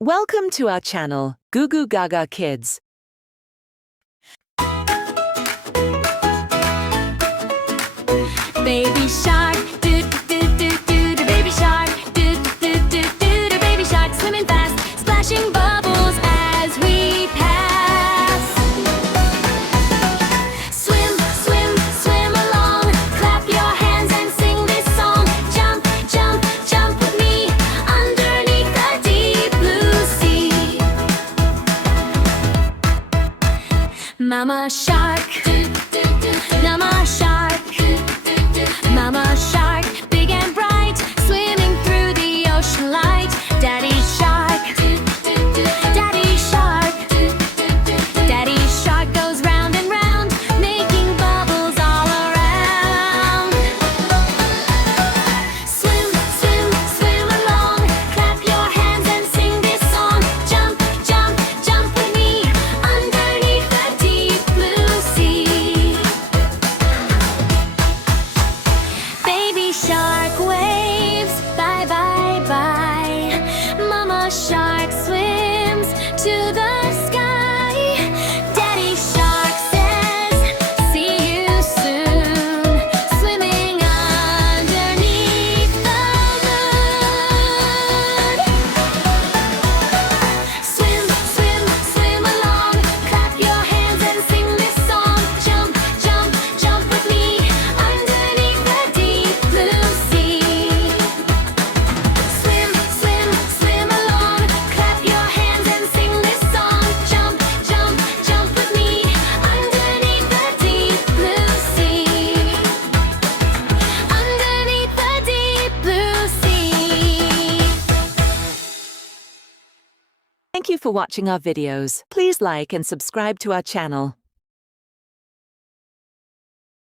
Welcome to our channel, Goo Goo Gaga Kids. Baby shark, do do do do do. Baby shark, do do do do do. Baby shark swimming fast, splashing bubbles as we pass. Swim, swim, swim along. Clap your hands and sing this song. Jump, jump, jump with me underneath the deep blue sea. Mama shark, Mama shark. Mama shark, big and bright, swimming through the ocean light. Daddy shark, Daddy shark, Daddy shark goes round and round, making bubbles all around. Swim, swim, swim along, clap your hands and sing this song. Jump, jump, jump with me underneath the deep blue sea. Baby shark waves, bye bye bye. Mama shark swims to the sky. Daddy shark says, see you soon, swimming underneath the moon. Swim, swim, swim along, clap your hands and sing this song. Jump, jump, jump with me underneath the deep blue sea. Swim, swim, swim along, clap your hands and sing this song. Jump, jump, jump with me underneath the deep blue sea. Underneath the deep blue sea. Thank you for watching our videos. Please like and subscribe to our channel.